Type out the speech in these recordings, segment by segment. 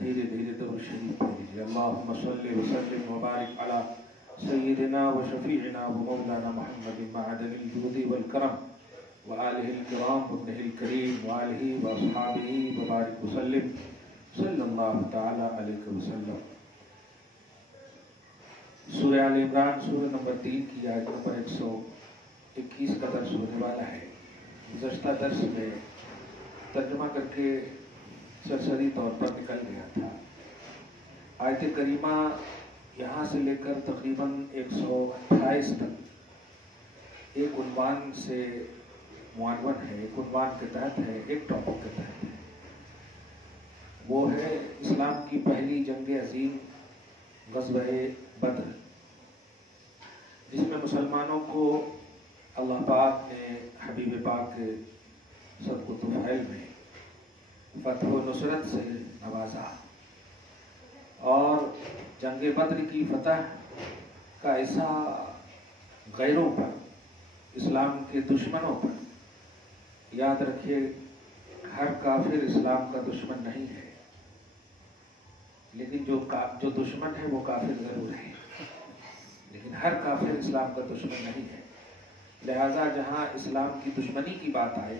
धीरे धीरे दरूद शरीफ पढ़ लीजिए। अल्लाहुम्मा सल्लि व सल्लिम व बारिक अला सय्यिदिना व शफीइना व मौलाना मुहम्मदिन मअदनिल जूदि वल करम व आलिहिल किराम व इब्निहिल करीम व आलिहि व अस्हाबिहि व बारिक व सल्लिम सल्लल्लाहु तआला अलैहि वसल्लम। सूरह आल इमरान सूरह नंबर 3 की आयत नंबर 121 का दर्स होने वाला है। गुज़श्ता दर्स में तर्जुमा करके सरसरी तौर पर निकल गया था। आयत करीमा यहाँ से लेकर तकरीबन 128 तक एक उन्वान से मुआनवन है, एक उन्वान के तहत है, एक टॉपिक के तहत है। वो है इस्लाम की पहली जंग अजीम ग़ज़वा-ए बद्र, जिसमें मुसलमानों को अल्लाह पाक ने हबीब पाक के सदक़ तुफ़ैल में फ़तह व नुसरत से नवाजा और जंग बद्र की फतह का ऐसा गैरों पर, इस्लाम के दुश्मनों पर, याद रखिए हर काफिर इस्लाम का दुश्मन नहीं है, लेकिन जो दुश्मन है वो काफिर जरूर है, लेकिन हर काफिर इस्लाम का दुश्मन नहीं है। लिहाजा जहाँ इस्लाम की दुश्मनी की बात आए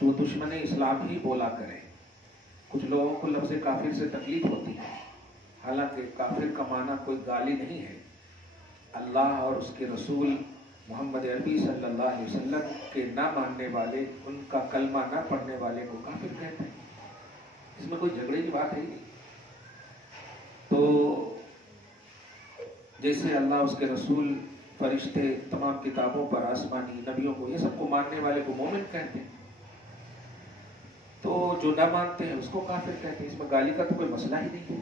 तो वो दुश्मन इस्लाम ही बोला करे। कुछ लोगों को लफ्ज़ काफिर से तकलीफ होती है, हालांकि काफिर का माना कोई गाली नहीं है। अल्लाह और उसके रसूल मोहम्मद अरबी सल्लल्लाहु अलैहि वसल्लम के ना मानने वाले, उनका कलमा ना पढ़ने वाले को काफिर कहते हैं। इसमें कोई झगड़े की बात है ही नहीं। तो जैसे अल्लाह, उसके रसूल, फरिश्ते, तमाम किताबों पर, आसमानी नबियों को, ये सबको मानने वाले को मोमिन कहते हैं, तो जो ना मानते हैं उसको काफिर कहते हैं। इसमें गाली का तो कोई मसला ही नहीं है।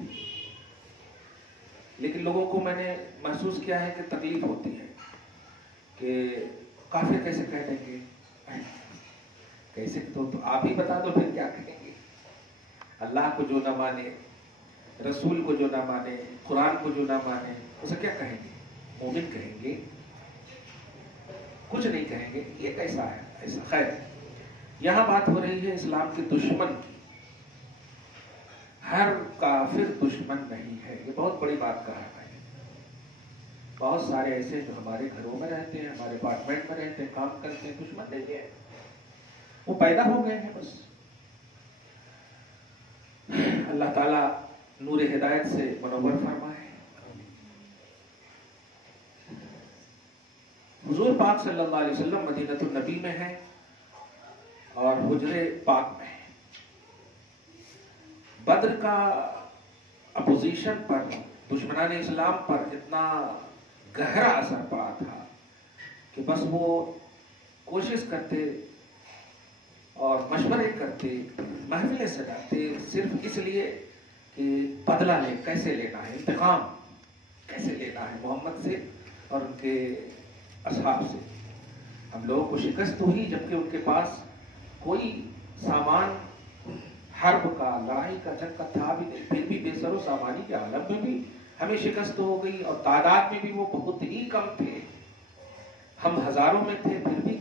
लेकिन लोगों को मैंने महसूस किया है कि तकलीफ होती है कि काफिर कैसे कह देंगे, कैसे, तो आप ही बता दो फिर क्या कहेंगे। अल्लाह को जो ना माने, रसूल को जो ना माने, कुरान को जो ना माने, उसे क्या कहेंगे? मोमिन कहेंगे? कुछ नहीं कहेंगे। ये कैसा है ऐसा? खैर, यहां बात हो रही है इस्लाम के दुश्मन की। हर काफिर दुश्मन नहीं है, ये बहुत बड़ी बात कहा है। बहुत सारे ऐसे जो हमारे घरों में रहते हैं, हमारे अपार्टमेंट में रहते हैं, काम करते हैं, दुश्मन नहीं है, वो पैदा हो गए हैं बस। अल्लाह ताला नूर हिदायत से मनव्वर फरमाए। हुजूर पाक सल्लल्लाहु अलैहि वसल्लम मदीनतुन नबी में है और हुजरे पाक में है। बद्र का अपोजिशन पर, दुश्मनान इस्लाम पर इतना गहरा असर पड़ा था कि बस वो कोशिश करते और मशवरे करते, महफिलें सजाते, सिर्फ इसलिए कि बदला ले, कैसे लेना है, इंतकाम कैसे लेना है मोहम्मद से और उनके असहाब से। हम लोगों को शिकस्त हुई जबकि उनके पास कोई सामान हर्ब का, लड़ाई का, जंग का था भी नहीं, फिर भी बेसरो सामानी के आलम में भी हमें शिकस्त हो गई और तादाद में भी वो बहुत ही कम थे, हम हजारों में थे फिर भी।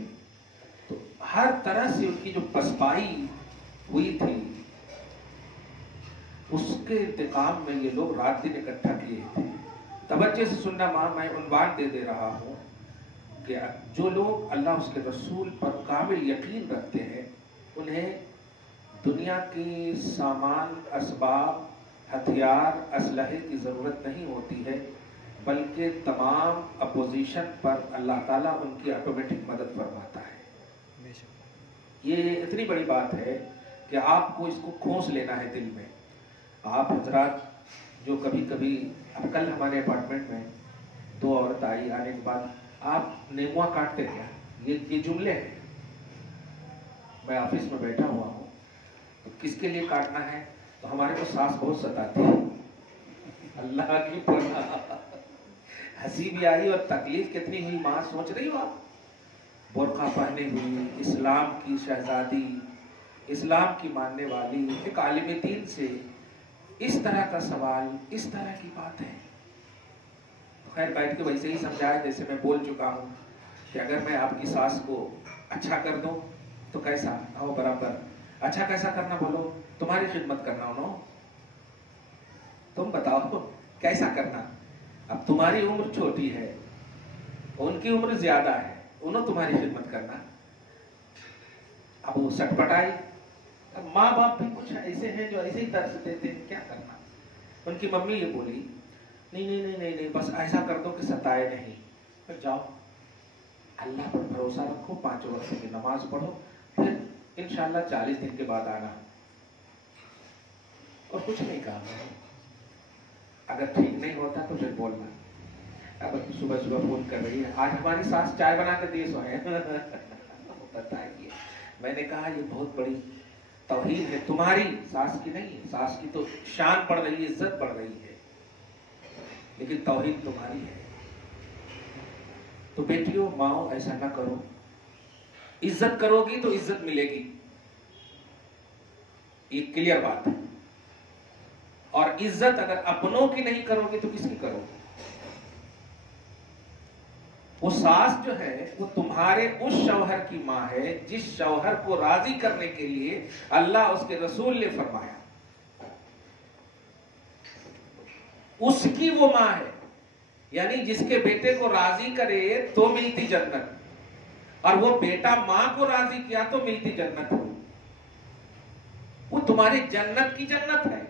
तो हर तरह से उनकी जो पसपाई हुई थी उसके इंतकाम में ये लोग रात दिन इकट्ठा किए थे। तवज्जो से सुनना, मैं उन्वान दे रहा हूं कि जो लोग अल्लाह उसके रसूल पर कामिल यकीन रखते हैं उन्हें दुनिया के सामान, असबाब, हथियार, असलहे की ज़रूरत नहीं होती है, बल्कि तमाम अपोजिशन पर अल्लाह ताला उनकी ऑटोमेटिक मदद फरमाता है। ये इतनी बड़ी बात है कि आपको इसको खोस लेना है दिल में। आप हजरात जो कभी कभी, अब कल हमारे अपार्टमेंट में 2 औरत आई, आने के बाद, आप नेमुआ काटते क्या? ये जुमले हैं। मैं ऑफिस में बैठा हुआ हूँ, तो किसके लिए काटना है? तो हमारे को सास बहुत सताती है। अल्लाह की पनाह, हंसी भी आई और तकलीफ कितनी हुई। माँ सोच रही हो आप, बुर्का पहने हुई, इस्लाम की शहजादी, इस्लाम की मानने वाली एक आलिम दीन से इस तरह का सवाल, इस तरह की बात है। तो खैर बैठ के वैसे ही समझाया जैसे मैं बोल चुका हूँ कि अगर मैं आपकी सास को अच्छा कर दूं तो कैसा हो, बराबर। अच्छा कैसा करना बोलो, तुम्हारी खिदमत करना हो, तुम बताओ कैसा करना। अब तुम्हारी उम्र छोटी है, उनकी उम्र ज्यादा है, उन्होंने तुम्हारी खिदमत करना। अब वो सटपटाई। अब माँ बाप भी कुछ ऐसे हैं जो ऐसे ही तरस देते हैं, क्या करना। उनकी मम्मी ये बोली, नहीं नहीं नहीं नहीं नहीं, बस ऐसा कर दो कि सताए नहीं। फिर जाओ, अल्लाह पर भरोसा रखो, 5 वक्त की नमाज पढ़ो, फिर इंशाल्लाह 40 दिन के बाद आना। और कुछ नहीं कहा मैंने। अगर ठीक नहीं होता तो फिर बोलना। अब सुबह सुबह फोन कर रही है, आज हमारी सास चाय बना के दिए सोए बताइए। मैंने कहा ये बहुत बड़ी तौहीन है, तुम्हारी सास की नहीं है। सास की तो शान बढ़ रही है, इज्जत बढ़ रही है, लेकिन तौहीन तुम्हारी है। तो बेटियों माओ ऐसा ना करो। इज्जत करोगी तो इज्जत मिलेगी, ये क्लियर बात है। और इज्जत अगर अपनों की नहीं करोगे तो किसकी करोगे। वो सास जो है वो तुम्हारे उस शौहर की माँ है जिस शौहर को राजी करने के लिए अल्लाह उसके रसूल ने फरमाया, उसकी वो माँ है। यानी जिसके बेटे को राजी करे तो मिलती जन्नत, और वो बेटा माँ को राजी किया तो मिलती जन्नत। वो तुम्हारी जन्नत की जन्नत है,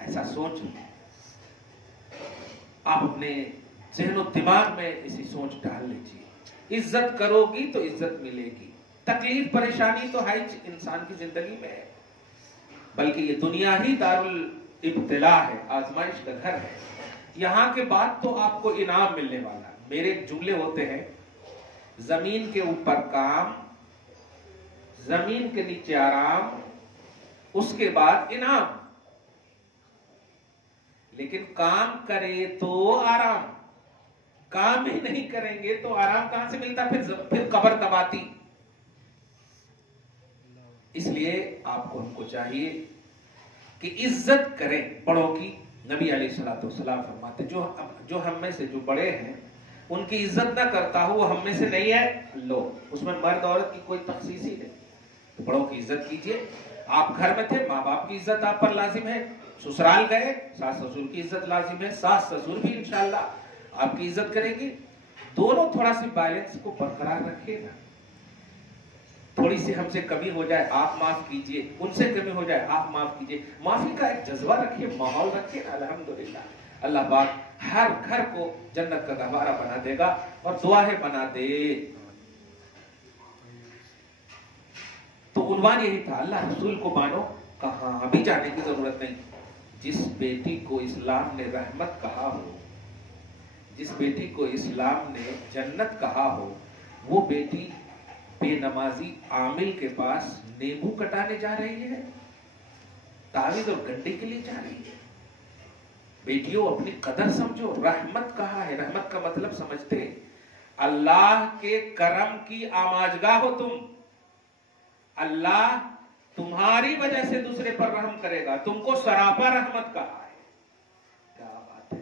ऐसा सोच आप अपने ज़हन दिमाग में इसी सोच डाल लीजिए। इज्जत करोगी तो इज्जत मिलेगी। तकलीफ परेशानी तो है इंसान की जिंदगी में, बल्कि ये दुनिया ही दारुल इब्तिला है, आजमाइश का घर है। यहां के बाद तो आपको इनाम मिलने वाला। मेरे जुमले होते हैं, जमीन के ऊपर काम, जमीन के नीचे आराम, उसके बाद इनाम। लेकिन काम करे तो आराम, काम ही नहीं करेंगे तो आराम कहां से मिलता, फिर कब्र दबाती। इसलिए आपको हमको चाहिए कि इज्जत करें बड़ों की। नबी अलैहिस्सलाम फरमाते, जो हम में से जो बड़े हैं उनकी इज्जत ना करता हो वो हम में से नहीं है। लो, उसमें मर्द औरत की कोई तखसीस ही नहीं। तो बड़ों की इज्जत कीजिए। आप घर में थे, माँ बाप की इज्जत आप पर लाजिम है। ससुराल गए, सास ससुर की इज्जत लाजिम है। सास ससुर भी इंशाल्लाह आपकी इज्जत करेगी। दोनों थोड़ा सी बैलेंस को बरकरार रखिएगा। थोड़ी सी हमसे कमी हो जाए आप माफ कीजिए, उनसे कमी हो जाए आप माफ कीजिए। माफी का एक जज्बा रखिए, माहौल रखिए। अल्हम्दुलिल्लाह अल्लाह पाक हर घर को जन्नत का गहवारा बना देगा और दुआएं बना दे। तो उन्वान यही था, अल्लाह रसूल को मानो। कहां अभी जाने की जरूरत नहीं। जिस बेटी को इस्लाम ने रहमत कहा हो, जिस बेटी को इस्लाम ने जन्नत कहा हो, वो बेटी बेनमाजी आमिल के पास नींबू कटाने जा रही है, तावीज़ और गंडे के लिए जा रही है। बेटियों अपनी कदर समझो। रहमत कहा है, रहमत का मतलब समझते, अल्लाह के करम की आमाजगाह हो तुम। अल्लाह तुम्हारी वजह से दूसरे पर रहम करेगा, तुमको सरापा रहमत कहा है। क्या बात है।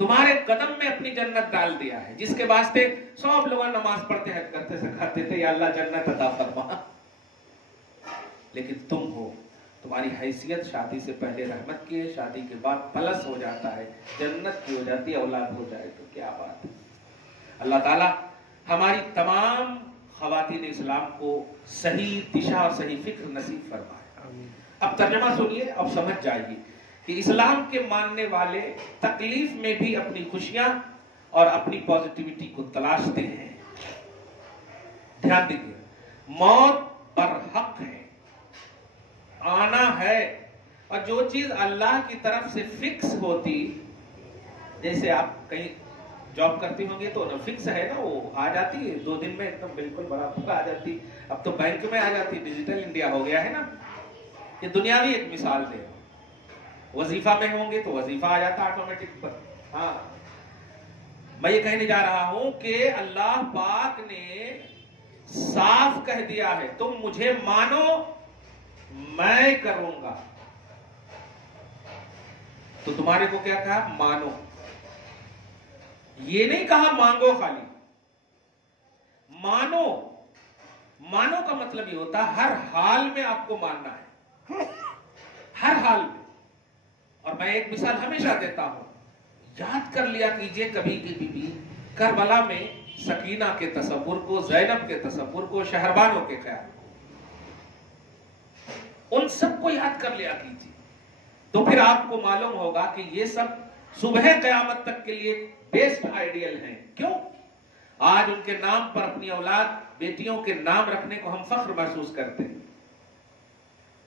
तुम्हारे कदम में अपनी जन्नत डाल दिया है, जिसके वास्ते सब लोग नमाज पढ़ते हज करते सिखाते थे, या अल्लाह जन्नत अता फरमा। लेकिन तुम हो, तुम्हारी हैसियत शादी से पहले रहमत की है, शादी के बाद प्लस हो जाता है, जन्नत की हो जाती है, औलाद हो जाए तो क्या बात है। अल्लाह ताला हमारी तमाम ख़वातीन इस्लाम को सही दिशा और सही फिक्र नसीब फरमाए। अब तर्जुमा सुनिए, अब समझ जाइए कि इस्लाम के मानने वाले तकलीफ में भी अपनी खुशियां और अपनी पॉजिटिविटी को तलाशते हैं। ध्यान दीजिए, मौत बरहक है, आना है। और जो चीज अल्लाह की तरफ से फिक्स होती, जैसे आप कहीं जॉब करती होंगी तो ना फिक्स है ना, वो आ जाती है 2 दिन में एकदम बिल्कुल बराबर आ जाती। अब तो बैंक में आ जाती, डिजिटल इंडिया हो गया है ना। ये दुनियावी एक मिसाल दे। वजीफा में होंगे तो वजीफा आ जाता ऑटोमेटिक पर। हाँ, मैं ये कहने जा रहा हूं कि अल्लाह पाक ने साफ कह दिया है, तुम मुझे मानो मैं करूंगा। तो तुम्हारे को क्या कहा, मानो। ये नहीं कहा मांगो खाली, मानो। मानो का मतलब ये होता है हर हाल में आपको मानना है। ہر حال میں. اور میں ایک مثال ہمیشہ دیتا ہوں, یاد کر لیا کیجئے کبھی بھی کربلا میں سکینہ کے تصور کو, زینب کے تصور کو, شہربانوں کے خیال, ان سب کو یاد کر لیا کیجئے. تو پھر آپ کو معلوم ہوگا کہ یہ سب صبح قیامت تک کے لیے بیسٹ آئیڈیل ہیں. کیوں؟ آج ان کے نام پر, اپنی اولاد بیٹیوں کے نام رکھنے کو ہم فخر محسوس کرتے ہیں.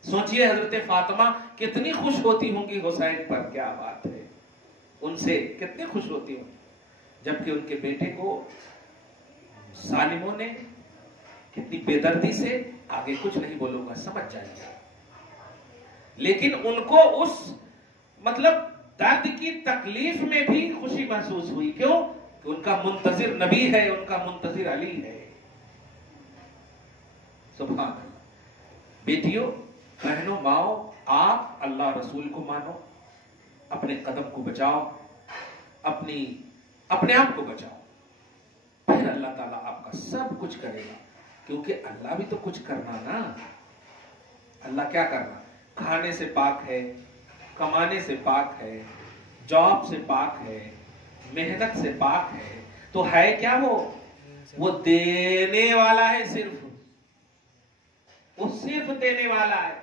سوچئے حضرت فاطمہ کتنی خوش ہوتی ہوں گی حسین پر, کیا بات ہے, ان سے کتنی خوش ہوتی ہوں, جبکہ ان کے بیٹے کو ظالموں نے کتنی بے دردی سے, آگے کچھ نہیں بولوں گا سمجھ جائیں گے, لیکن ان کو اس مطلب درد کی تکلیف میں بھی خوشی محسوس ہوئی. کیوں؟ کہ ان کا منتظر نبی ہے, ان کا منتظر علی ہے. سبحان اللہ. بیٹیوں, بہنوں, ماؤں, آپ اللہ رسول کو مانو, اپنے قدم کو بچاؤ, اپنے آپ کو بچاؤ, پھر اللہ تعالیٰ آپ کا سب کچھ کرے گا. کیونکہ اللہ بھی تو کچھ کرنا نا. اللہ کیا کرنا؟ کھانے سے پاک ہے, کمانے سے پاک ہے, جاب سے پاک ہے, محنت سے پاک ہے. تو ہے کیا وہ دینے والا ہے, وہ صرف دینے والا ہے.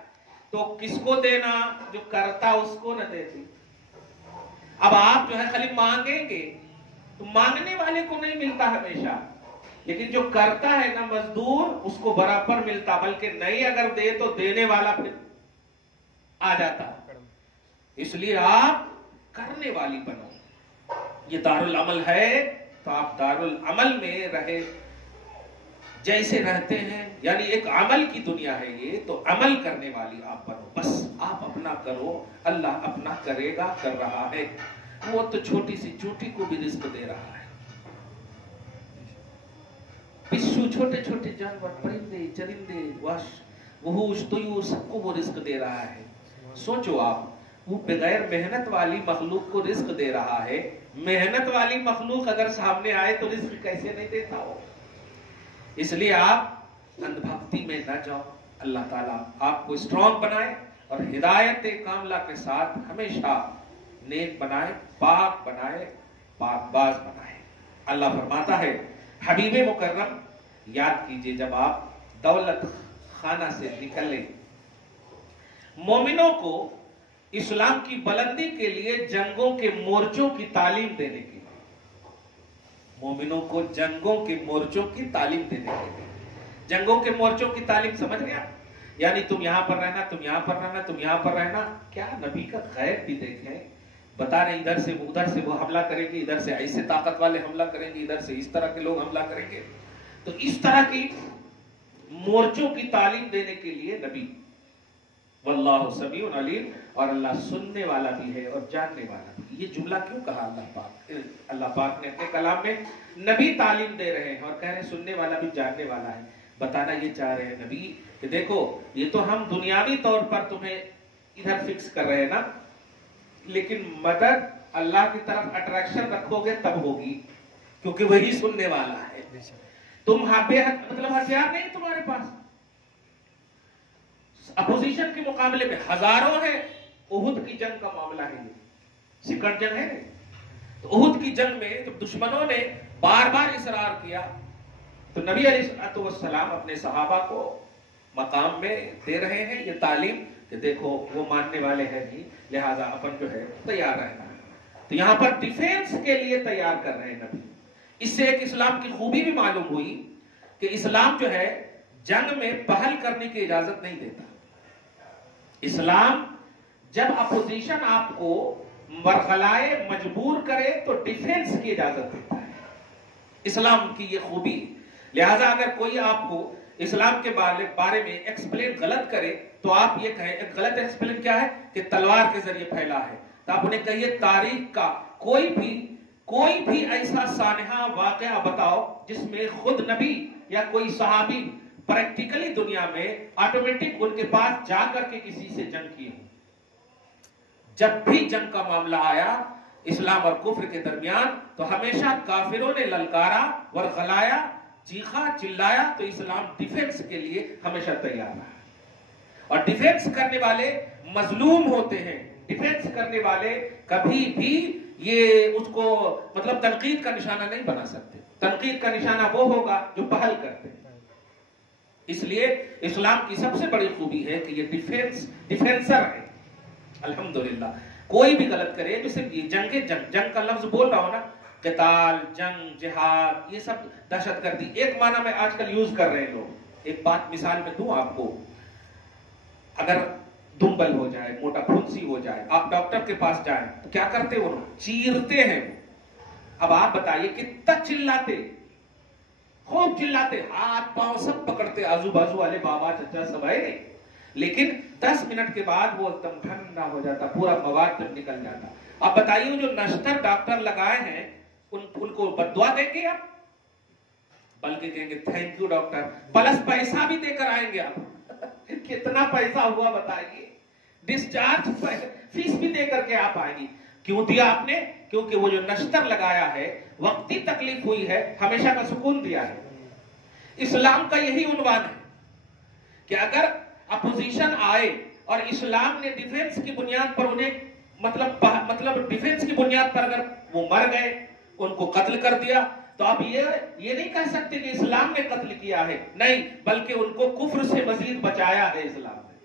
تو کس کو دینا؟ جو کرتا اس کو نہ دیتی. اب آپ جو ہے خالی مانگیں گے تو مانگنے والے کو نہیں ملتا ہمیشہ, لیکن جو کرتا ہے نا مزدور, اس کو برابر ملتا. بلکہ نہیں اگر دے تو دینے والا پھر آ جاتا. اس لیے آپ کرنے والی بنو. یہ دارالعمل ہے تو آپ دارالعمل میں رہے جیسے رہتے ہیں, یعنی ایک عمل کی دنیا ہے یہ, تو عمل کرنے والی آپ بنو. بس آپ اپنا کرو, اللہ اپنا کرے گا, کر رہا ہے. وہ تو چھوٹی سی چوٹی کو بھی رزق دے رہا ہے. پشو, چھوٹے چھوٹے جانور, پرندے, چرندے, وحوش, طیور, سب کو وہ رزق دے رہا ہے. سوچو آپ, وہ بغیر محنت والی مخلوق کو رزق دے رہا ہے. محنت والی مخلوق اگر سامنے آئے تو رزق کیسے نہیں دیتا ہو. اس لیے آپ اندھ بھکتی میں نہ جاؤ. اللہ تعالیٰ آپ کو اسٹرانگ بنائے اور ہدایت کاملہ کے ساتھ ہمیشہ نیک بنائے, پاک بنائے, پاک باز بنائے. اللہ فرماتا ہے, حبیب مکرم یاد کیجئے جب آپ دولت خانہ سے نکلے, مومنوں کو اسلام کی بلندی کے لیے جنگوں کے مورچوں کی تعلیم دینے کے لیے, مومنوں کو جنگوں کے مورچوں کی تعلیم دینے کے لیے. جنگوں کے مورچوں کی تعلیم سمجھ گیا؟ یعنی تم یہاں پر رہنا, تم یہاں پر رہنا, تم یہاں پر رہنا. کیا نبی کا غیب بھی دیکھیں, بتا رہے ادھر سے وہ حملہ کریں گے, ادھر سے ایسے طاقت والے حملہ کریں گے, ادھر سے اس طرح کے لوگ حملہ کریں گے. تو اس طرح کی مورچوں کی تعلیم دینے کے لیے نبی. واللہ سمیع علیم, اور اللہ سننے والا بھی ہے اور جاننے والا بھی. یہ جملہ کیوں کہا اللہ پاک نے اپنے کلام میں؟ نبی تعلیم دے رہے ہیں اور کہہ رہے ہیں سننے والا بھی جاننے والا ہے. بتانا یہ چاہ رہے ہیں نبی کہ دیکھو یہ تو ہم دنیاوی طور پر تمہیں ادھر فکس کر رہے ہیں نا, لیکن مدد اللہ کی طرف اٹریکشن رکھو گے تب ہوگی, کیونکہ وہی سننے والا ہے. تم مطلب ہتھیار نہیں تمہارے پاس, اپوزیشن کے مقابلے میں ہزاروں ہے. احد کی جنگ کا معاملہ ہے, یہ سیکنڈ جنگ ہے. تو احد کی جنگ میں جب دشمنوں نے بار بار اصرار کیا تو نبی علیہ السلام اپنے صحابہ کو مقام میں دے رہے ہیں یہ تعلیم کہ دیکھو وہ ماننے والے ہیں نہیں, لہذا اپن جو ہے تیار رہنا ہے. تو یہاں پر ڈیفینس کے لیے تیار کر رہے ہیں نبی. اس سے ایک اسلام کی خوبی بھی معلوم ہوئی کہ اسلام جو ہے جنگ میں پہل کرنے کی اجازت نہیں دیتا. اسلام جب اپوزیشن آپ کو برخلائے مجبور کرے تو ڈیفینس کی اجازت دیتا ہے. اسلام کی یہ خوبی. لہذا اگر کوئی آپ کو اسلام کے بارے میں ایکسپلین غلط کرے تو آپ یہ کہیں, ایک غلط ایکسپلین کیا ہے کہ تلوار کے ذریعے پھیلا ہے, تو آپ انہیں کہیے تاریخ کا کوئی بھی ایسا سانحہ واقعہ بتاؤ جس میں خود نبی یا کوئی صحابی پریکٹیکلی دنیا میں آٹومیٹک ان کے پاس جا کر کے کسی سے جنگ کی ہو. جب بھی جنگ کا معاملہ آیا اسلام اور کفر کے درمیان تو ہمیشہ کافروں نے للکارا, ورغلایا, چیخا, چلایا, تو اسلام ڈیفنس کے لیے ہمیشہ تیار رہا. اور ڈیفینس کرنے والے مظلوم ہوتے ہیں. ڈیفینس کرنے والے کبھی بھی یہ اس کو مطلب تنقید کا نشانہ نہیں بنا سکتے. تنقید کا نشانہ وہ ہوگا جو پہل کرتے ہیں. اس لیے اسلام کی سب سے بڑی خوبی ہے کہ یہ ڈیفینسر ہے. الحمدللہ کوئی بھی غلط کرے، جیسے جنگ کا لفظ بول رہا ہوں نا، قتال، جنگ، جہاد، یہ سب دہشت گردی ایک معنی میں آج کل یوز کر رہے ہیں لوگ. ایک بات مثال میں دوں آپ کو، اگر دمبل ہو جائے، موٹا پھنسی ہو جائے، آپ ڈاکٹر کے پاس جائیں تو کیا کرتے وہ لوگ؟ چیرتے ہیں. اب آپ بتائیے کتنا چلاتے، خوب چلاتے، ہاتھ پاؤں سب پکڑتے، آزو بازو والے بابا چچا سب آئے، لیکن 10 منٹ کے بعد وہ ایک دم ٹھنڈا ہو جاتا، پورا مواد جب نکل جاتا. اب بتائیے جو نشتر ڈاکٹر لگائے ہیں ان کو بددعا دیں گے آپ؟ بلکہ کہیں گے تھینک یو ڈاکٹر، پلس پیسہ بھی دے کر آئیں گے آپ. کتنا پیسہ ہوا بتائیے، ڈسچارج فیس بھی دے کر کے آپ آئیں گی. کیوں دیا آپ نے؟ کیونکہ وہ جو نشتر لگایا ہے، وقتی تکلیف ہوئی ہے، ہمیشہ کا سکون دیا ہے. اسلام کا یہی عنوان ہے کہ اگر اپوزیشن آئے اور اسلام نے ڈیفنس کی بنیاد پر انہیں مطلب ڈیفنس کی بنیاد پر اگر وہ مر گئے، ان کو قتل کر دیا، تو آپ یہ نہیں کہہ سکتے کہ اسلام نے قتل کیا ہے. نہیں، بلکہ ان کو کفر سے مزید بچایا ہے اسلام نے.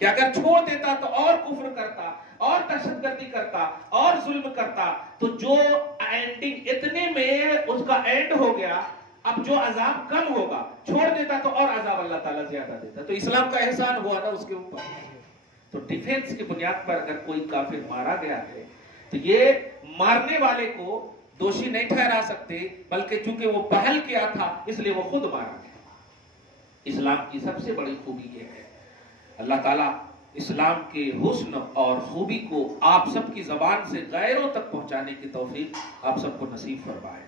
کہ اگر چھوڑ دیتا تو اور کفر کرتا، اور دہشت گردی کرتا، اور ظلم کرتا، تو جو اینڈنگ اتنے میں اس کا اینڈ ہو گیا، اب جو عذاب کم ہوگا، چھوڑ دیتا تو اور عذاب اللہ تعالیٰ زیادہ دیتا. تو اسلام کا احسان ہوا نا اس کے اوپر. تو ڈیفنس کی بنیاد پر اگر کوئی کافر مارا گیا ہے تو یہ مارنے والے کو دوشی نہیں ٹھہرا سکتے، بلکہ چونکہ وہ پہل کیا تھا اس لیے وہ خود مارا گیا. اسلام کی سب سے بڑی خوبی یہ ہے. اللہ تعالیٰ اسلام کے حسن اور خوبی کو آپ سب کی زبان سے غیروں تک پہنچانے کی توفیق آپ سب کو نصیب فرمائے.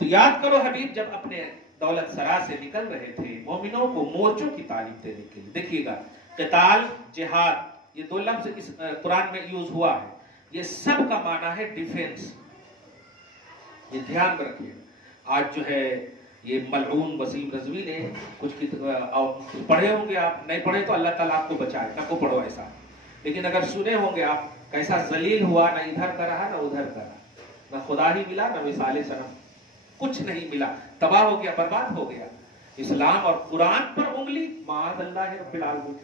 تو یاد کرو حبیب جب اپنے دولت سرا سے نکل رہے تھے مومنوں کو مورچوں کی تعلیم دینے کے لیے. دیکھیے گا قتال، جہاد، یہ 2 لفظ اس قرآن میں یوز ہوا ہے، یہ سب کا معنی ہے ڈیفنس. یہ دھیان میں رکھیے. آج جو ہے یہ ملعون وسیم رضوی نے کچھ پڑھے ہوں گے، آپ نہیں پڑھے تو اللہ تعالیٰ آپ کو بچائے، نہ کو پڑھو ایسا. لیکن اگر سنے ہوں گے آپ کیسا ذلیل ہوا، نہ ادھر کا رہا نہ ادھر کا رہا، نہ خدا ہی ملا نہ مثال صنم، کچھ نہیں ملا، تباہ ہو گیا، برباد ہو گیا. اسلام اور قرآن پر انگلی، معاذ اللہ رب العالمین.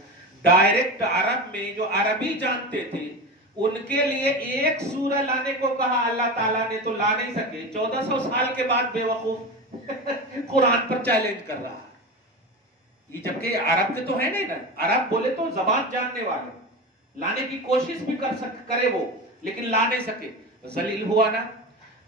ڈائریکٹ عرب میں جو عربی جانتے تھے ان کے لیے ایک سورہ لانے کو کہا اللہ تعالیٰ نے تو لا نہیں سکے. 1400 سال کے بعد بے وقوف قرآن پر چیلنج کر رہا ہے. یہ جبکہ عرب کے تو ہے نہیں نا، عرب بولے تو زبان جاننے والے، لانے کی کوشش بھی کرے وہ، لیکن لا نہیں سکے. ذلیل ہوا نا.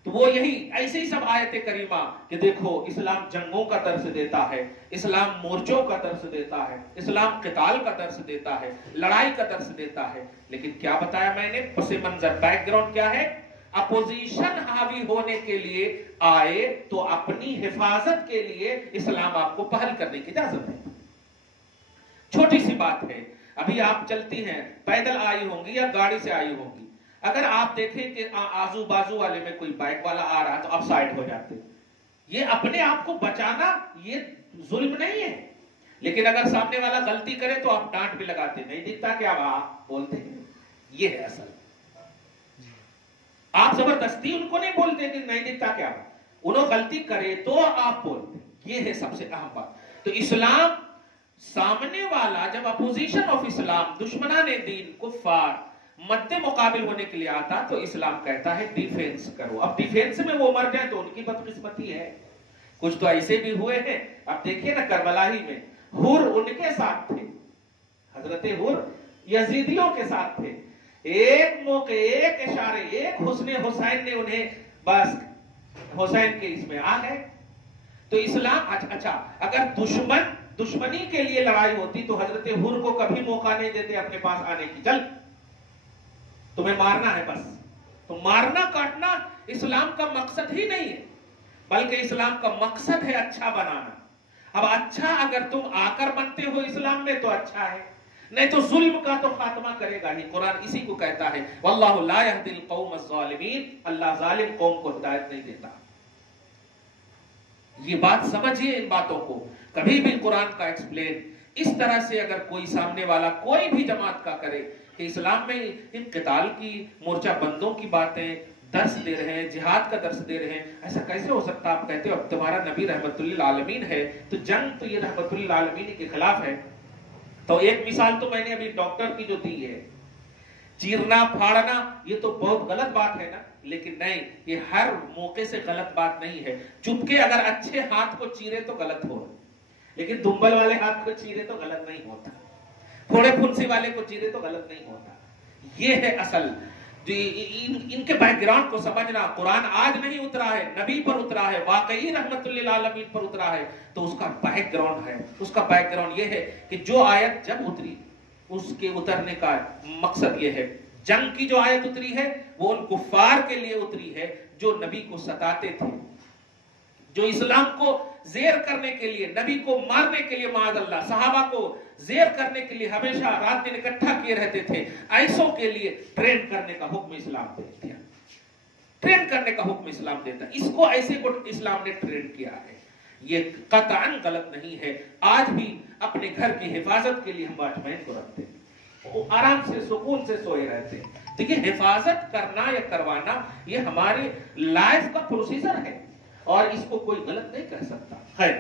تو وہ یہی ایسے ہی سب آیت کریمہ کہ دیکھو اسلام جنگوں کا درس دیتا ہے، اسلام مورچوں کا درس دیتا ہے، اسلام قتال کا درس دیتا ہے، لڑائی کا درس دیتا ہے. لیکن کیا بتایا میں نے؟ پس منظر، بیک گراؤنڈ کیا ہے؟ اپوزیشن حاوی ہونے کے لیے آئے تو اپنی حفاظت کے لیے اسلام آپ کو پہل کرنے کی اجازت ہے. چھوٹی سی بات ہے، ابھی آپ چلتی ہیں، پیدل آئی ہوں گی یا گاڑی سے آئی ہوں گی، اگر آپ دیکھیں کہ آزو بازو والے میں کوئی بائک والا آ رہا ہے تو آپ سائڈ ہو جاتے. یہ اپنے آپ کو بچانا یہ ظلم نہیں ہے. لیکن اگر سامنے والا غلطی کرے تو آپ ڈانٹ بھی لگاتے، نہیں دکھتا کیا آپ بولتے ہیں. یہ ہے اصل. آپ زبردستی ان کو نہیں بولتے کہ نہیں دکھتا کیا، انہوں غلطی کرے تو آپ بولتے. یہ ہے سب سے اہم بات. تو اسلام سامنے والا جب اپوزیشن آف اسلام، دشمنان دین، کفار مد مقابل ہونے کے لیے آتا تو اسلام کہتا ہے ڈیفینس کرو. اب ڈیفینس میں وہ مر جائیں تو ان کی بدقسمتی ہے. کچھ تو ایسے بھی ہوئے ہیں. اب دیکھیے نا کربلا ہی میں حر ان کے ساتھ تھے، حضرت حر یزیدیوں کے ساتھ تھے. ایک موقع، ایک اشارے، ایک حسن حسین نے انہیں بس حسین کے اس میں آ گئے. تو اسلام اچھا اگر دشمنی کے لیے لڑائی ہوتی تو حضرت حر کو کبھی موقع نہیں دیتے اپنے پاس آنے کی. چل تمہیں مارنا ہے بس. تو مارنا کاٹنا اسلام کا مقصد ہی نہیں ہے، بلکہ اسلام کا مقصد ہے اچھا بنانا. اب اچھا اگر تم آ کر بنتے ہو اسلام میں تو اچھا ہے، نہیں تو ظلم کا تو خاتمہ کرے گا ہی. قرآن اسی کو کہتا ہے واللہ لا یہدی القوم الظالمین، اللہ ظالم قوم کو ہدایت نہیں دیتا. یہ بات سمجھیے، ان باتوں کو کبھی بھی قرآن کا ایکسپلین इस तरह से अगर कोई सामने वाला कोई भी जमात का करे कि इस्लाम में इन क़िताल की, मोर्चा बंदों की बातें दर्स दे रहे हैं, जिहाद का दर्स दे रहे हैं, ऐसा कैसे हो सकता? आप कहते हो अब तुम्हारा नबी रहमतुल्लिल आलमीन है, तो जंग तो ये रहमतुल्लिल आलमीन के खिलाफ है। तो एक मिसाल तो मैंने अभी डॉक्टर की जो दी है, चीरना फाड़ना, ये तो बहुत गलत बात है ना, लेकिन नहीं, ये हर मौके से गलत बात नहीं है। चुपके अगर अच्छे हाथ को चीरे तो गलत हो, लेकिन दुम्बल वाले हाथ को चीरे तो गलत नहीं होता, फोड़े फुंसी वाले को चीरे तो गलत नहीं होता। ये है असल जो इनके बैकग्राउंड को समझना। कुरान आज नहीं उतरा है, नबी पर उतरा है, वाकई रहमतुल्लिल आलमीन पर उतरा है, तो उसका बैकग्राउंड है। उसका बैकग्राउंड ये है कि जो आयत जब उतरी उसके उतरने का मकसद ये है, जंग की जो आयत उतरी है वो उन कुफ्फार के लिए उतरी है जो नबी को सताते थे, जो इस्लाम को ज़ेर करने के लिए, नबी को मारने के लिए, माअज़ल्लाह सहाबा को ज़ेर करने के लिए हमेशा रात दिन इकट्ठा किए रहते थे, ऐसों के लिए ट्रेन करने का हुक्म इस्लाम दे दिया। ट्रेन करने का हुक्म इस्लाम देता, इसको ऐसे को इस्लाम ने ट्रेन किया है। ये कतअन गलत नहीं है। आज भी अपने घर की हिफाजत के लिए हम वॉचमैन को रखते हैं, वो आराम से सुकून से सोए रहते हैं। देखिए, हिफाजत करना या करवाना ये हमारे लाइफ का प्रोसीजर है और इसको कोई गलत नहीं कह सकता है।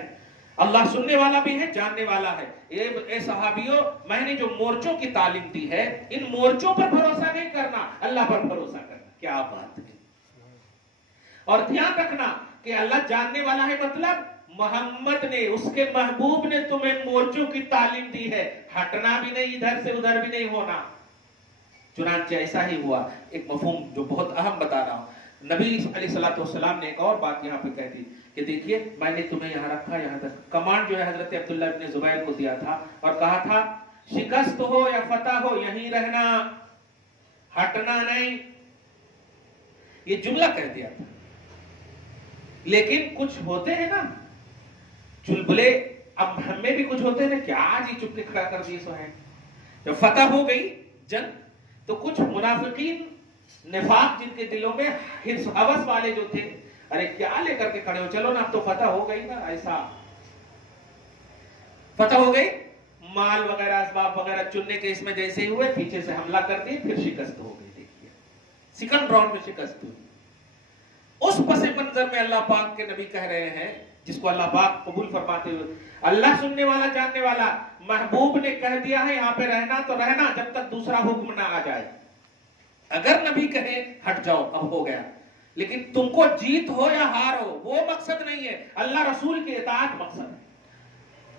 अल्लाह सुनने वाला भी है, जानने वाला है। ए सहाबियों, मैंने जो मोर्चों की तालीम दी है, इन मोर्चों पर भरोसा नहीं करना, अल्लाह पर भरोसा करना। क्या बात है! और ध्यान रखना कि अल्लाह जानने वाला है, मतलब मोहम्मद ने, उसके महबूब ने तुम्हें मोर्चों की तालीम दी है, हटना भी नहीं, इधर से उधर भी नहीं होना। चुनांचे ऐसा ही हुआ। एक मफहूम जो बहुत अहम बता रहा हूं, नबी अलैहिस्सलाम ने एक और बात यहाँ पे कह दी कि देखिए, मैंने तुम्हें यहाँ रखा, यहाँ तक कमांड जो है हजरत अब्दुल्ला इब्न जुबैर को दिया था और कहा था शिकस्त हो या फतह हो यहीं रहना, हटना नहीं, ये जुमला कह दिया था। लेकिन कुछ होते हैं ना चुलबुले, अब हमें भी कुछ होते हैं ना, क्या आज ही चुपके खड़ा कर दिए सो है। जब फतह हो गई जंग, तो कुछ मुनाफिकीन, निफाक जिनके दिलों में हवस वाले जो थे, अरे क्या लेकर के खड़े हो, चलो ना, अब तो फतह हो गई ना, ऐसा फतह हो गई, माल वगैरह असबाब वगैरह चुनने के इसमें जैसे ही हुए, पीछे से हमला कर दिए, फिर शिकस्त हो गई। देखिए, सेकंड राउंड में शिकस्त हुई। उस पसे मंजर में अल्लाह पाक के नबी कह रहे हैं, जिसको अल्लाह पाक कबूल फरमाते हुए, अल्लाह सुनने वाला, जानने वाला, महबूब ने कह दिया है यहाँ पे रहना तो रहना, जब तक दूसरा हुक्म ना आ जाए। अगर नबी कहे हट जाओ, अब हो गया, लेकिन तुमको जीत हो या हार हो वो मकसद नहीं है, अल्लाह रसूल की इताअत मकसद है।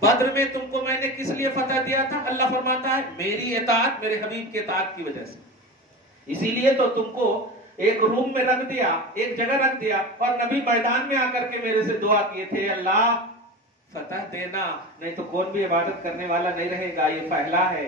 बद्र में तुमको मैंने किस लिए फतह दिया था? अल्लाह फरमाता है मेरी इताअत, मेरे हबीब की इताअत की वजह से। इसीलिए तो तुमको एक रूम में रख दिया, एक जगह रख दिया, और नबी मैदान में आकर के मेरे से दुआ किए थे, अल्लाह फतह देना, नहीं तो कौन भी इबादत करने वाला नहीं रहेगा, ये पहला है।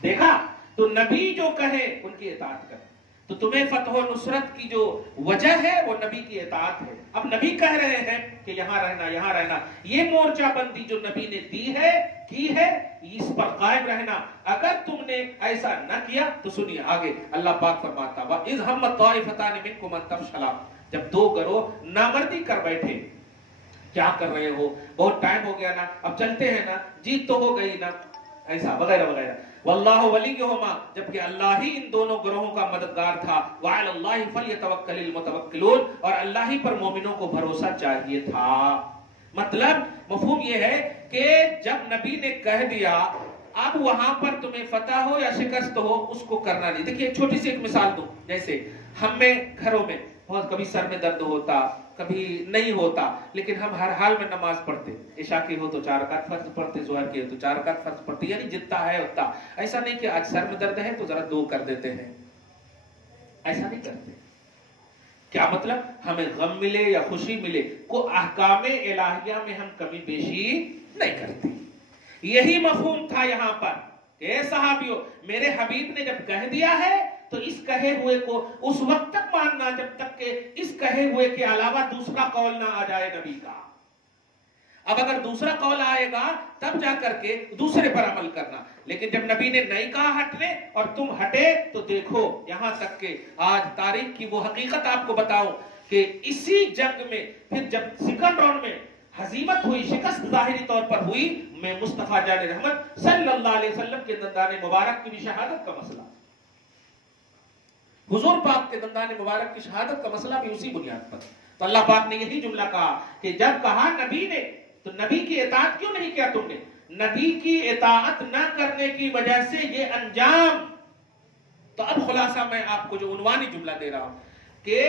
देखा, तो नबी जो कहे उनकी इताअत कर। तो तुम्हें फतह व नुसरत की जो वजह है वो नबी की इताअत है। अब नबी कह रहे हैं कि यहाँ रहना, यहाँ रहना, ये मोर्चा बंदी जो नबी ने दी है, की है, इस पर कायम रहना। अगर तुमने ऐसा न किया तो सुनिए आगे, अल्लाह पाक फरमाता वा इज़ हम्मत ताइफतान मिनकुम अन तफशला, जब दो गिरोह नामर्दी कर बैठे, क्या कर रहे हो, बहुत टाइम हो गया ना, अब चलते हैं ना, जीत तो हो गई ना, ऐसा वगैरह वगैरह। वल्लाहु वलियुहुमा, जबकि अल्लाह ही इन दोनों ग्रोहों का मददगार था। व अलल्लाहि फलयतवक्कलिल मुतवक्किलून, और अल्लाह ही पर मोमिनों को भरोसा चाहिए था। मतलब मफहूम ये है कि जब नबी ने कह दिया अब वहां पर तुम्हें फतह हो या शिकस्त हो, उसको करना नहीं। देखिए, छोटी सी एक मिसाल दूं, जैसे हमें घरों में बहुत कभी सर में दर्द होता, कभी नहीं होता, लेकिन हम हर हाल में नमाज पढ़ते, इशा की हो तो 4 रकात फर्ज पढ़ते, जोहर की हो तो 4 रकात फर्ज पढ़ते, यानी जितना है उतना। ऐसा नहीं कि आज सर में दर्द है तो जरा 2 कर देते हैं, ऐसा नहीं करते। क्या मतलब? हमें गम मिले या खुशी मिले, को अहकामे इलाहिया में हम कमी बेशी नहीं करते। यही मफहूम था यहाँ पर। ए सहाबियों, मेरे हबीब ने जब कह दिया है तो इस कहे हुए को उस वक्त तक मानना जब तक के इस कहे हुए के अलावा दूसरा कौल ना आ जाए नबी का। अब अगर दूसरा कौल आएगा तब जाकर के दूसरे पर अमल करना। लेकिन जब नबी ने नहीं कहा हटने और तुम हटे, तो देखो यहां तक के आज तारीख की वो हकीकत आपको बताऊं कि इसी जंग में फिर जब सेकंड राउंड में हजीमत हुई, शिकस्त जाहिरी तौर पर हुई, मैं मुस्तफा जान रहमत सल्लल्लाहु अलैहि वसल्लम के दंदाने मुबारक की भी शहादत का मसला, हुजूर पाक के दंदाने मुबारक की शहादत का मसला भी उसी बुनियाद पर। तो अल्लाह पाक ने यही जुमला कहा कि जब कहा नबी ने, तो नबी की इताअत क्यों नहीं किया तुमने? नबी की इताअत न करने की वजह से ये अंजाम। तो अब खुलासा मैं आपको जो उन्वानी जुमला दे रहा हूं कि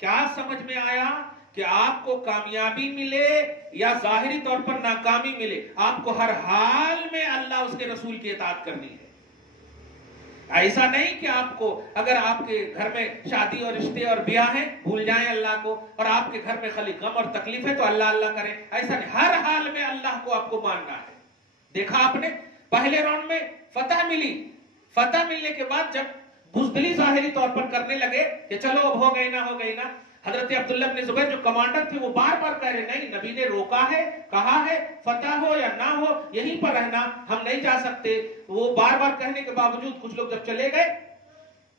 क्या समझ में आया कि आपको कामयाबी मिले या जाहिरी तौर पर नाकामी मिले, आपको हर हाल में अल्लाह उसके रसूल की इताअत करनी है। ऐसा नहीं कि आपको अगर आपके घर में शादी और रिश्ते और ब्याह है भूल जाएं अल्लाह को, और आपके घर में खाली गम और तकलीफ है तो अल्लाह अल्लाह करें, ऐसा नहीं। हर हाल में अल्लाह को आपको मानना है। देखा आपने पहले राउंड में फतह मिली, फतह मिलने के बाद जब बुज़दिली जाहिरी तौर पर करने लगे कि चलो अब हो गई ना हो गई ना, हजरत अब्दुल्लाह इब्न जुबैर जो कमांडर थे वो बार बार कह रहे नहीं, नबी ने रोका है, कहा है फतह हो या ना हो यहीं पर रहना, हम नहीं जा सकते। वो बार बार कहने के बावजूद कुछ लोग जब चले गए,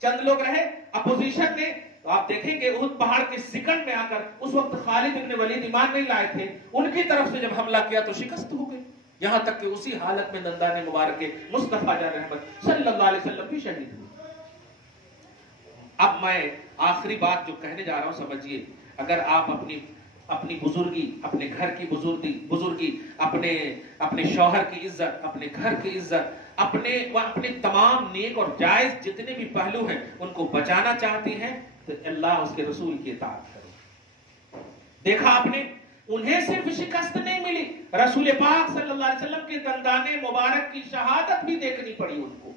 चंद लोग रहे अपोजिशन ने, तो आप देखेंगे उहुद पहाड़ के सिकंड में आकर उस वक्त खालिद इब्न वलीद ईमान नहीं लाए थे, उनकी तरफ से जब हमला किया तो शिकस्त हो गई। यहां तक कि उसी हालत में दंदाने मुबारक के मुस्तफा जान रहमत सल्लल्लाहु अलैहि वसल्लम भी शहीद हुए। अब मैं आखिरी बात जो कहने जा रहा हूं समझिए, अगर आप अपनी बुजुर्गी, अपने घर की बुजुर्गी, अपने शौहर की इज्जत, अपने घर की इज्जत, अपने तमाम नेक और जायज जितने भी पहलू हैं उनको बचाना चाहती हैं तो अल्लाह उसके रसूल की इताअत करो। देखा आपने, उन्हें सिर्फ शिकस्त नहीं मिली, रसूल पाक सल्लल्लाहु अलैहि वसल्लम के दंदाने मुबारक की शहादत भी देखनी पड़ी उनको।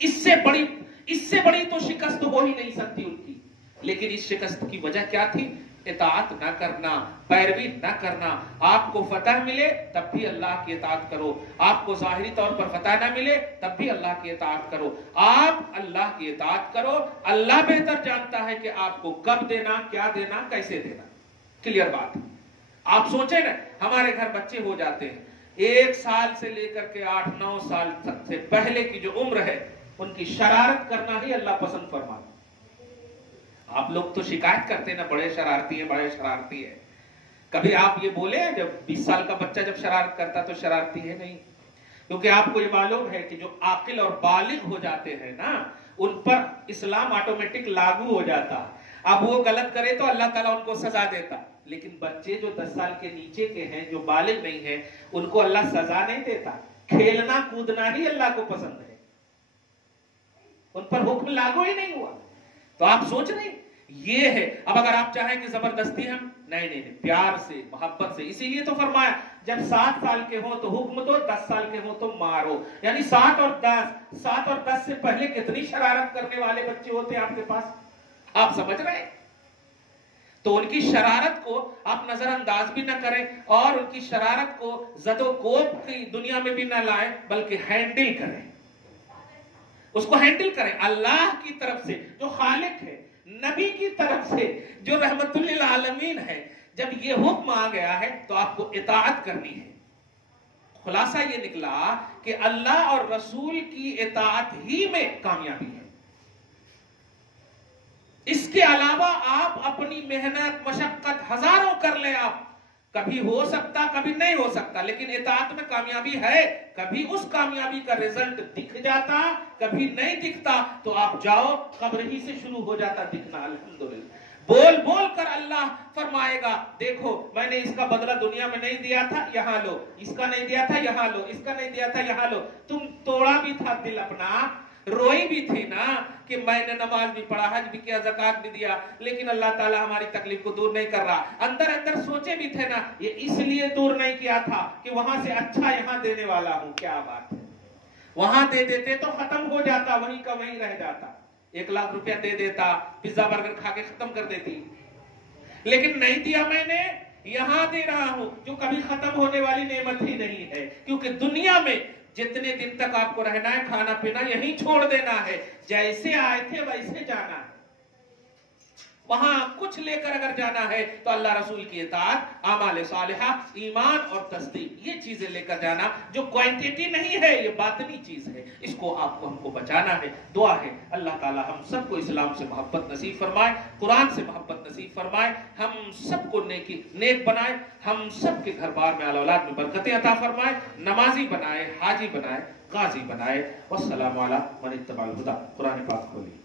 इससे बड़ी तो शिकस्त हो ही नहीं सकती उनकी। लेकिन इस शिकस्त की वजह क्या थी? इताअत ना करना, पैरवी ना करना। आपको फतह मिले तब भी अल्लाह की इताअत करो, आपको जाहिरी तौर पर फतह ना मिले तब भी अल्लाह की इताअत करो। आप अल्लाह की इताअत करो, अल्लाह बेहतर जानता है कि आपको कब देना, क्या देना, कैसे देना। क्लियर बात। आप सोचे ना, हमारे घर बच्चे हो जाते हैं 1 साल से लेकर के 8-9 साल से पहले की जो उम्र है उनकी शरारत करना ही अल्लाह पसंद फरमाता। आप लोग तो शिकायत करते हैं ना, बड़े शरारती है, बड़े शरारती है। कभी आप ये बोले जब 20 साल का बच्चा जब शरारत करता तो शरारती है? नहीं, क्योंकि आपको ये मालूम है कि जो आकिल और बालिग हो जाते हैं ना, उन पर इस्लाम ऑटोमेटिक लागू हो जाता। अब वो गलत करे तो अल्लाह ताला उनको सजा देता, लेकिन बच्चे जो 10 साल के नीचे के हैं, जो बालिग नहीं है, उनको अल्लाह सजा नहीं देता। खेलना कूदना ही अल्लाह को पसंद है, उन पर हुक्म लागू ही नहीं हुआ। तो आप सोच रहे ये है। अब अगर आप चाहें कि जबरदस्ती हम नहीं, प्यार से, मोहब्बत से, इसीलिए तो फरमाया जब 7 साल के हो तो हुक्म दो, 10 साल के हो तो मारो। यानी 7 और 10 से पहले कितनी शरारत करने वाले बच्चे होते हैं आपके पास, आप समझ रहे हैं? तो उनकी शरारत को आप नजरअंदाज भी ना करें और उनकी शरारत को जदोकोब की दुनिया में भी ना लाएं, बल्कि हैंडल करें, उसको हैंडल करें। अल्लाह की तरफ से जो खालिक है, नबी की तरफ से जो रहमतुल लिल आलमीन है, जब ये हुक्म आ गया है तो आपको इताअत करनी है। खुलासा ये निकला कि अल्लाह और रसूल की इताअत ही में कामयाबी है। इसके अलावा आप अपनी मेहनत मशक्कत हजारों कर ले, आप कभी हो सकता कभी नहीं हो सकता, लेकिन इताअत में कामयाबी है। कभी उस कामयाबी का रिजल्ट दिख जाता, कभी नहीं दिखता, तो आप जाओ, कब्र ही से शुरू हो जाता दिखना। अल्हम्दुलिल्लाह बोल बोल कर अल्लाह फरमाएगा, देखो मैंने इसका बदला दुनिया में नहीं दिया था, यहाँ लो, इसका नहीं दिया था, यहाँ लो, इसका नहीं दिया था, यहाँ लो। तुम तोड़ा भी था दिल अपना, रोई भी थी ना कि मैंने नमाज भी पढ़ा, हज भी किया, ज़कात भी दिया, लेकिन अल्लाह ताला हमारी तकलीफ को दूर नहीं कर रहा। अंदर अंदर सोचे भी थे ना, ये इसलिए दूर नहीं किया था कि वहां से अच्छा यहाँ देने वाला हूं। क्या बात है, वहां दे देते तो खत्म हो जाता, वहीं का वहीं रह जाता। 1 लाख रुपया दे देता, पिज्जा बर्गर खा के खत्म कर देती, लेकिन नहीं दिया मैंने, यहां दे रहा हूं, जो कभी खत्म होने वाली नेमत ही नहीं है। क्योंकि दुनिया में जितने दिन तक आपको रहना है, खाना पीना यहीं छोड़ देना है, जैसे आए थे वैसे जाना है। वहां कुछ लेकर अगर जाना है तो अल्लाह रसूल की इताअत, आमाल सालिहा, ईमान और तस्दीक, ये चीजें लेकर जाना, जो क्वांटिटी नहीं है, ये बातनी चीज है। اس کو آپ کو ہم کو بچانا ہے. دعا ہے اللہ تعالی ہم سب کو اسلام سے محبت نصیب فرمائے, قرآن سے محبت نصیب فرمائے, ہم سب کو نیک بنائے, ہم سب کے گھر بار میں اہل اولاد میں برکتیں عطا فرمائے, نمازی بنائے, حاجی بنائے, غازی بنائے. والسلام علی من اتبع الہدی. قرآن پاک کھولی.